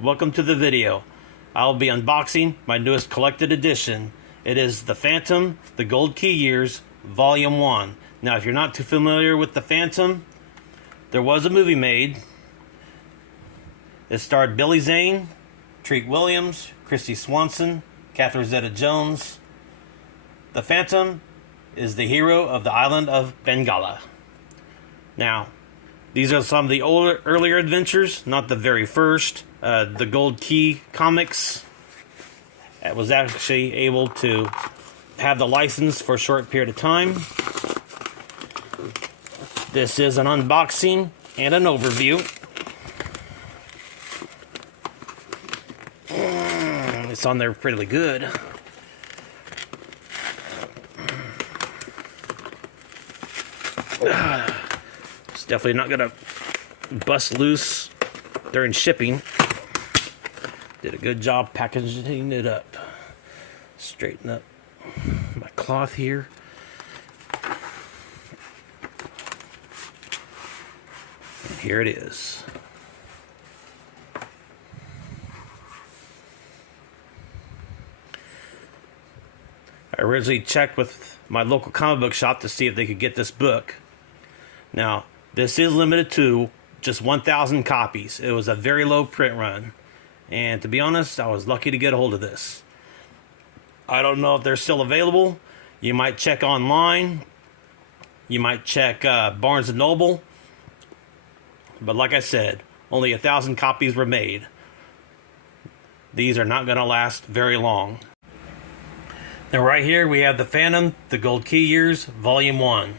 welcome to the video. I'll be unboxing my newest collected edition. It is The Phantom, The Gold Key Years, Volume 1. Now, if you're not too familiar with The Phantom, there was a movie made. It starred Billy Zane, Treat Williams, Christy Swanson, Catherine Zeta-Jones. The Phantom is the hero of the island of Bengala. Now, these are some of the earlier adventures, not the very first. The Gold Key comics was actually able to have the license for a short period of time. This is an unboxing and an overview. It's on there pretty good. It's definitely not gonna bust loose during shipping. Did a good job packaging it up. Straighten up my cloth here. And here it is. I originally checked with my local comic book shop to see if they could get this book. Now, this is limited to just 1,000 copies. It was a very low print run. And to be honest, I was lucky to get a hold of this. I don't know if they're still available. You might check online. You might check Barnes & Noble. But like I said, only 1,000 copies were made. These are not going to last very long. Now right here we have The Phantom, The Gold Key Years, Volume 1.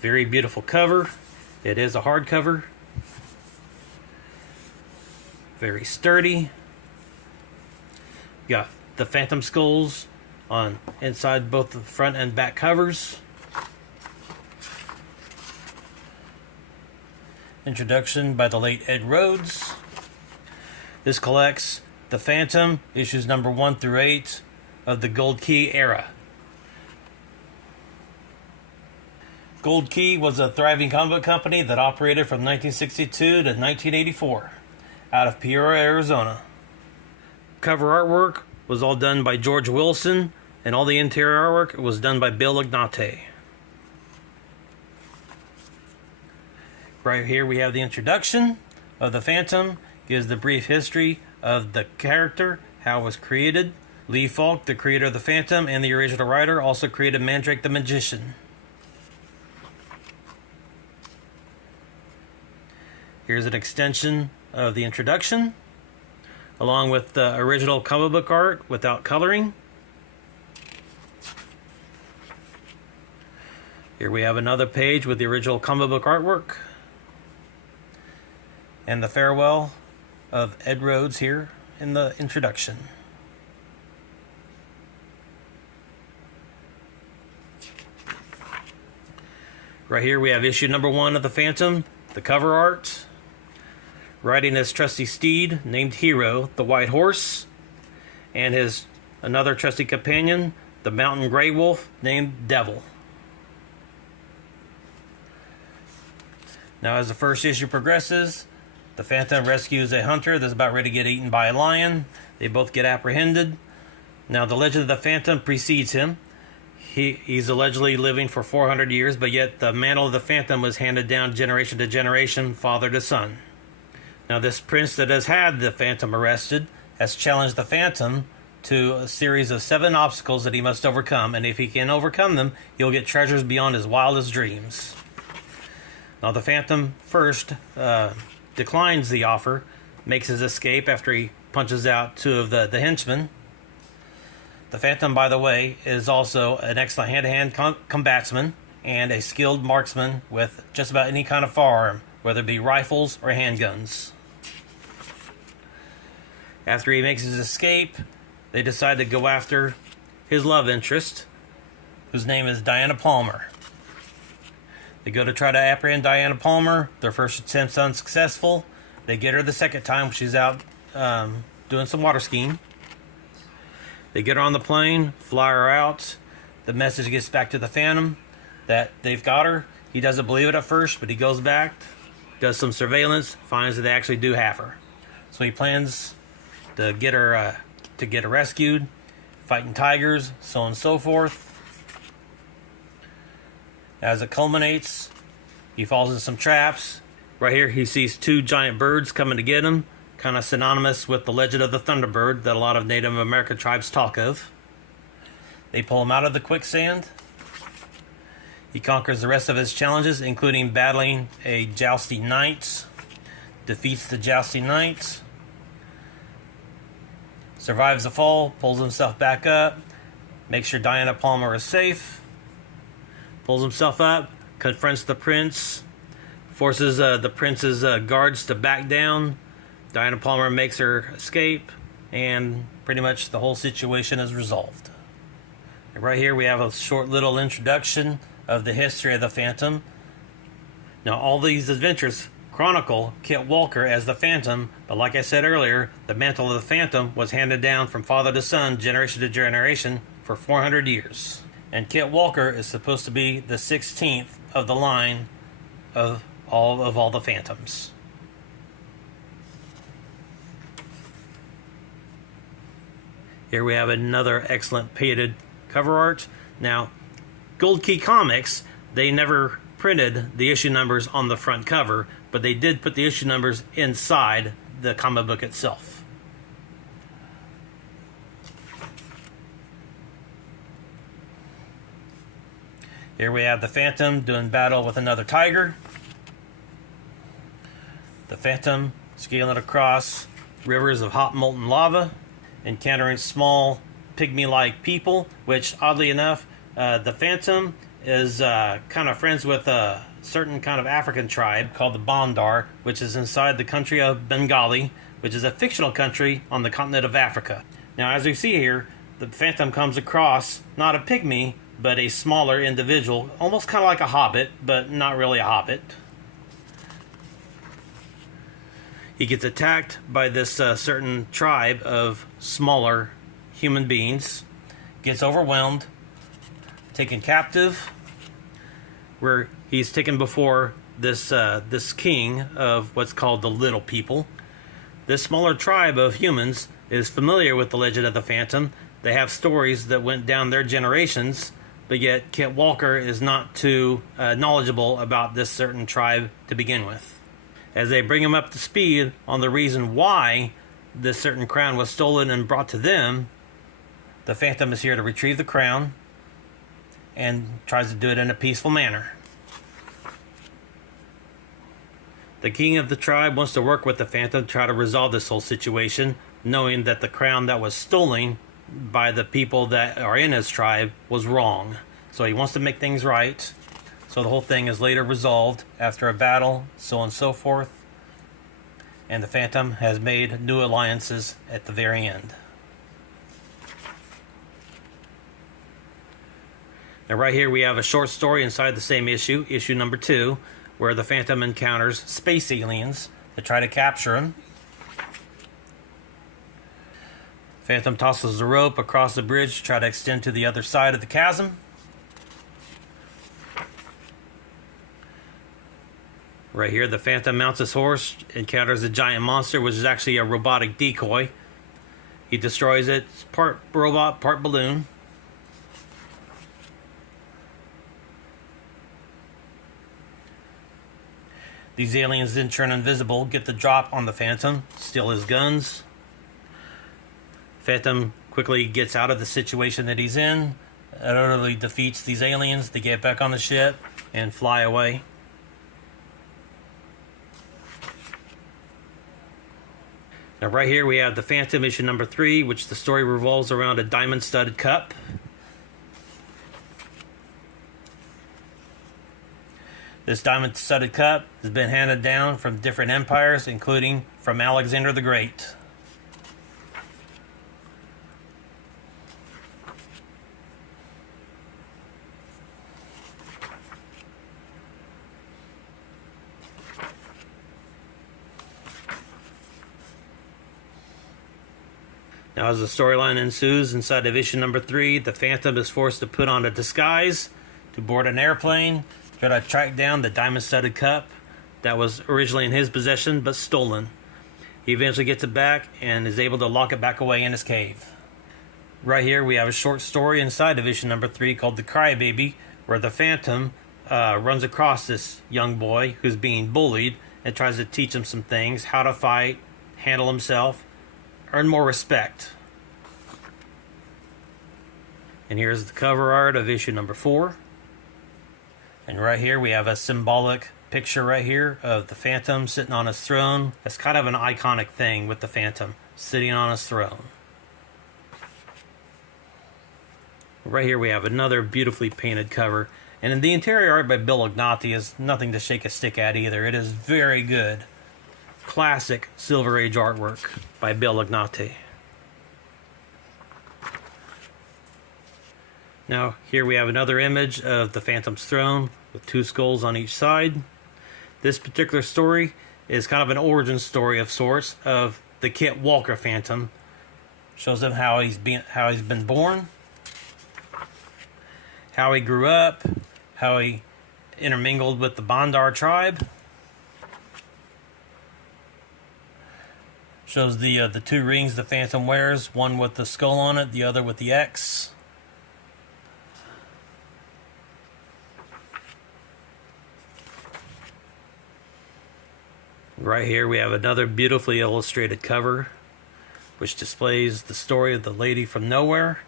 Very beautiful cover. It is a hardcover. Very sturdy. Got the Phantom skulls on inside both the front and back covers. Introduction by the late Ed Rhodes. This collects The Phantom, issues number 1 through 8 of the Gold Key era. Gold Key was a thriving comic book company that operated from 1962 to 1984 out of Peoria, Arizona. Cover artwork was all done by George Wilson, and all the interior artwork was done by Bill Ignate. Right here we have the introduction of the Phantom, gives the brief history of the character, how it was created. Lee Falk, the creator of the Phantom and the original writer, also created Mandrake the Magician. Here's an extension of the introduction, along with the original comic book art without coloring. Here we have another page with the original comic book artwork. And the farewell of Ed Rhodes here in the introduction. Right here we have issue number 1 of The Phantom, the cover art. Riding his trusty steed named Hero, the White Horse, and his another trusty companion, the Mountain Grey Wolf named Devil. Now as the first issue progresses, the Phantom rescues a hunter that's about ready to get eaten by a lion. They both get apprehended. Now the legend of the Phantom precedes him. He's allegedly living for 400 years, but yet the mantle of the Phantom was handed down generation to generation, father to son. Now this prince that has had the Phantom arrested has challenged the Phantom to a series of 7 obstacles that he must overcome, and if he can overcome them, he'll get treasures beyond his wildest dreams. Now the Phantom first declines the offer, makes his escape after he punches out 2 of the henchmen. The Phantom, by the way, is also an excellent hand-to-hand combatsman and a skilled marksman with just about any kind of firearm, whether it be rifles or handguns. After he makes his escape, they decide to go after his love interest, whose name is Diana Palmer. They go to try to apprehend Diana Palmer. Their first attempt's unsuccessful. They get her the second time when she's out doing some water skiing. They get her on the plane, fly her out. The message gets back to the Phantom that they've got her. He doesn't believe it at first, but he goes back, does some surveillance, finds that they actually do have her. So he plans to get her rescued, fighting tigers, so on and so forth. As it culminates, he falls into some traps. Right here, he sees two giant birds coming to get him, kind of synonymous with the legend of the Thunderbird that a lot of Native American tribes talk of. They pull him out of the quicksand. He conquers the rest of his challenges, including battling a jousting knight, defeats the jousting knight, survives the fall, pulls himself back up, makes sure Diana Palmer is safe, pulls himself up, confronts the prince, forces the prince's guards to back down. Diana Palmer makes her escape, and pretty much the whole situation is resolved. Right here we have a short little introduction of the history of the Phantom. Now all these adventures chronicle Kit Walker as the Phantom, but like I said earlier, the mantle of the Phantom was handed down from father to son, generation to generation, for 400 years. And Kit Walker is supposed to be the 16th of the line of all the Phantoms. Here we have another excellent painted cover art. Now, Gold Key Comics, they never printed the issue numbers on the front cover, but they did put the issue numbers inside the comic book itself. Here we have the Phantom doing battle with another tiger. The Phantom scaling across rivers of hot molten lava, encountering small pygmy-like people, which oddly enough, the Phantom is kind of friends with a certain kind of African tribe called the Bondar, which is inside the country of Bengali, which is a fictional country on the continent of Africa. Now, as we see here, the Phantom comes across not a pygmy, but a smaller individual, almost kind of like a hobbit, but not really a hobbit. He gets attacked by this certain tribe of smaller human beings, gets overwhelmed, taken captive, where he's taken before this king of what's called the Little People. This smaller tribe of humans is familiar with the legend of the Phantom. They have stories that went down their generations, but yet Kit Walker is not too knowledgeable about this certain tribe to begin with. As they bring him up to speed on the reason why this certain crown was stolen and brought to them, the Phantom is here to retrieve the crown and tries to do it in a peaceful manner. The king of the tribe wants to work with the Phantom to try to resolve this whole situation, knowing that the crown that was stolen by the people that are in his tribe was wrong. So he wants to make things right. So the whole thing is later resolved after a battle, so on and so forth. And the Phantom has made new alliances at the very end. Now right here we have a short story inside the same issue, issue number 2, where the Phantom encounters space aliens that try to capture him. Phantom tosses the rope across the bridge to try to extend to the other side of the chasm. Right here, the Phantom mounts his horse, encounters a giant monster, which is actually a robotic decoy. He destroys it. It's part robot, part balloon. These aliens then turn invisible, get the drop on the Phantom, steal his guns. Phantom quickly gets out of the situation that he's in, utterly defeats these aliens. They get back on the ship and fly away. Now right here we have the Phantom issue number 3, which the story revolves around a diamond-studded cup. This diamond-studded cup has been handed down from different empires, including from Alexander the Great. Now, as the storyline ensues inside of issue number 3, the Phantom is forced to put on a disguise to board an airplane, try to track down the diamond-studded cup that was originally in his possession but stolen. He eventually gets it back and is able to lock it back away in his cave. Right here we have a short story inside of issue number 3 called The Crybaby, where the Phantom runs across this young boy who's being bullied and tries to teach him some things, how to fight, handle himself, earn more respect. And here's the cover art of issue number 4. And right here we have a symbolic picture right here of the Phantom sitting on his throne. It's kind of an iconic thing with the Phantom sitting on his throne. Right here we have another beautifully painted cover. And the interior art by Bill Ignati is nothing to shake a stick at either. It is very good. Classic Silver Age artwork by Bill Ignati. Now here we have another image of the Phantom's throne with 2 skulls on each side. This particular story is kind of an origin story of sorts of the Kit Walker Phantom. Shows him how he's been born, how he grew up, how he intermingled with the Bondar tribe. Shows the 2 rings the Phantom wears, one with the skull on it, the other with the X. Right here we have another beautifully illustrated cover, which displays the story of the Lady from Nowhere.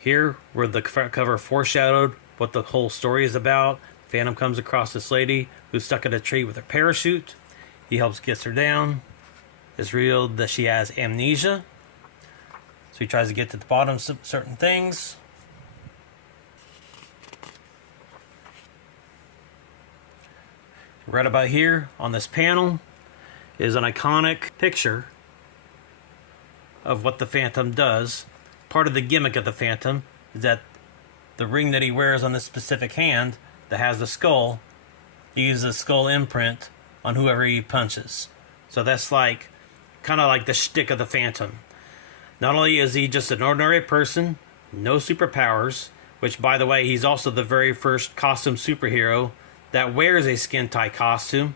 Here, where the cover foreshadowed what the whole story is about, Phantom comes across this lady who's stuck in a tree with her parachute. He helps get her down. It's revealed that she has amnesia. So he tries to get to the bottom of certain things. Right about here on this panel is an iconic picture of what the Phantom does. Part of the gimmick of the Phantom is that the ring that he wears on this specific hand that has the skull, he uses a skull imprint on whoever he punches. So that's like kind of like the shtick of the Phantom. Not only is he just an ordinary person, no superpowers, which by the way, he's also the very first costume superhero that wears a skin-tight costume,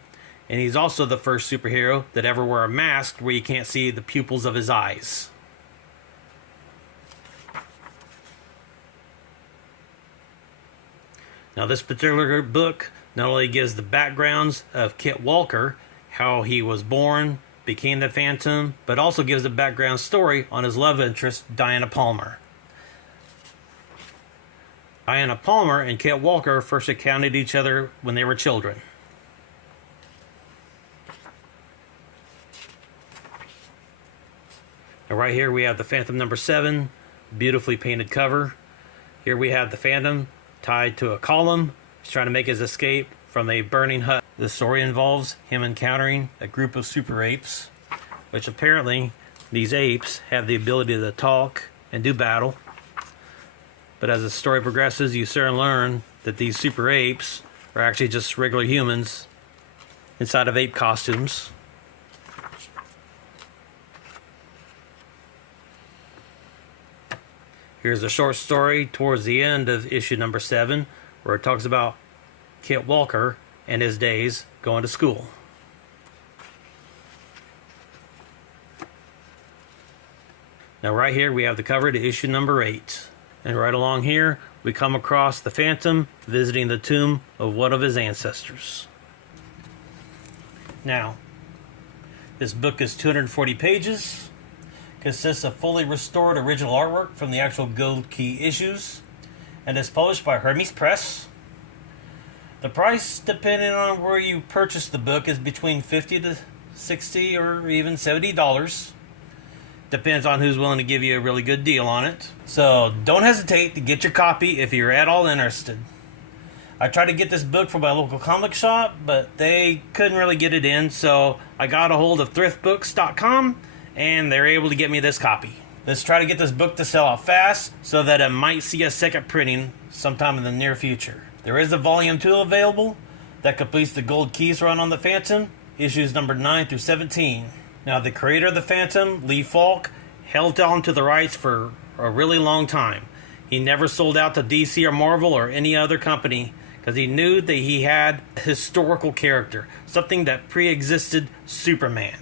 and he's also the first superhero that ever wore a mask where you can't see the pupils of his eyes. Now this particular book not only gives the backgrounds of Kit Walker, how he was born, became the Phantom, but also gives a background story on his love interest, Diana Palmer. Diana Palmer and Kit Walker first encountered each other when they were children. Now right here we have the Phantom number 7, beautifully painted cover. Here we have the Phantom tied to a column. He's trying to make his escape from a burning hut. The story involves him encountering a group of super apes, which apparently these apes have the ability to talk and do battle. But as the story progresses, you soon learn that these super apes are actually just regular humans inside of ape costumes. Here's a short story towards the end of issue number 7, where it talks about Kit Walker and his days going to school. Now right here we have the cover to issue number 8. And right along here, we come across the Phantom visiting the tomb of one of his ancestors. Now, this book is 240 pages, consists of fully restored original artwork from the actual Gold Key issues, and is published by Hermes Press. The price, depending on where you purchase the book, is between $50 to $60 or even $70. Depends on who's willing to give you a really good deal on it. So don't hesitate to get your copy if you're at all interested. I tried to get this book from my local comic shop, but they couldn't really get it in, so I got a hold of thriftbooks.com and they're able to get me this copy. Let's try to get this book to sell out fast so that it might see a second printing sometime in the near future. There is a volume 2 available that completes the Gold Keys run on the Phantom, issues number 9 through 17. Now, the creator of the Phantom, Lee Falk, held on to the rights for a really long time. He never sold out to DC or Marvel or any other company because he knew that he had a historical character, something that pre-existed Superman.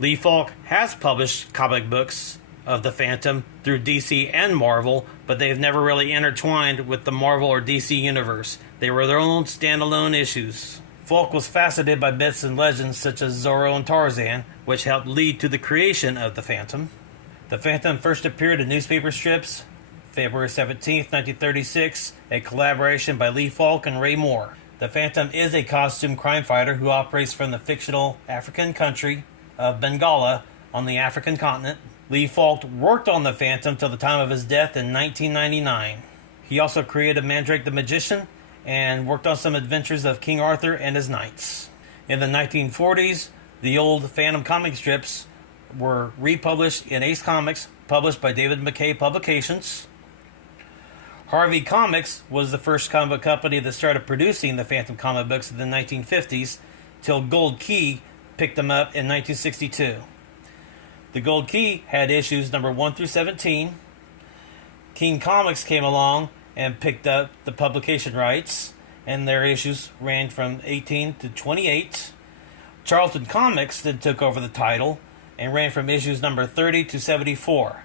Lee Falk has published comic books of the Phantom through DC and Marvel, but they've never really intertwined with the Marvel or DC universe. They were their own standalone issues. Falk was fascinated by myths and legends such as Zorro and Tarzan, which helped lead to the creation of the Phantom. The Phantom first appeared in newspaper strips February 17, 1936, a collaboration by Lee Falk and Ray Moore. The Phantom is a costume crime fighter who operates from the fictional African country of Bengala on the African continent. Lee Falk worked on the Phantom till the time of his death in 1999. He also created Mandrake the Magician and worked on some adventures of King Arthur and his knights. In the 1940s, the old Phantom comic strips were republished in Ace Comics, published by David McKay Publications. Harvey Comics was the first comic book company that started producing the Phantom comic books in the 1950s, till Gold Key picked them up in 1962. The Gold Key had issues number 1 through 17. King Comics came along and picked up the publication rights, and their issues ran from 18 to 28. Charlton Comics then took over the title and ran from issues number 30 to 74.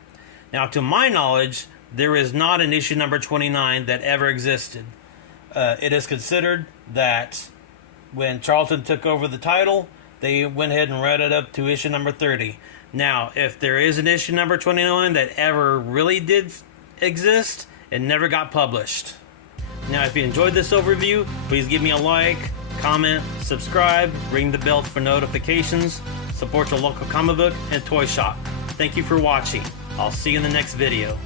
Now, to my knowledge, there is not an issue number 29 that ever existed. It is considered that when Charlton took over the title, they went ahead and read it up to issue number 30. Now, if there is an issue number 29 that ever really did exist, it never got published. Now, if you enjoyed this overview, please give me a like, comment, subscribe, ring the bell for notifications, support your local comic book and toy shop. Thank you for watching. I'll see you in the next video.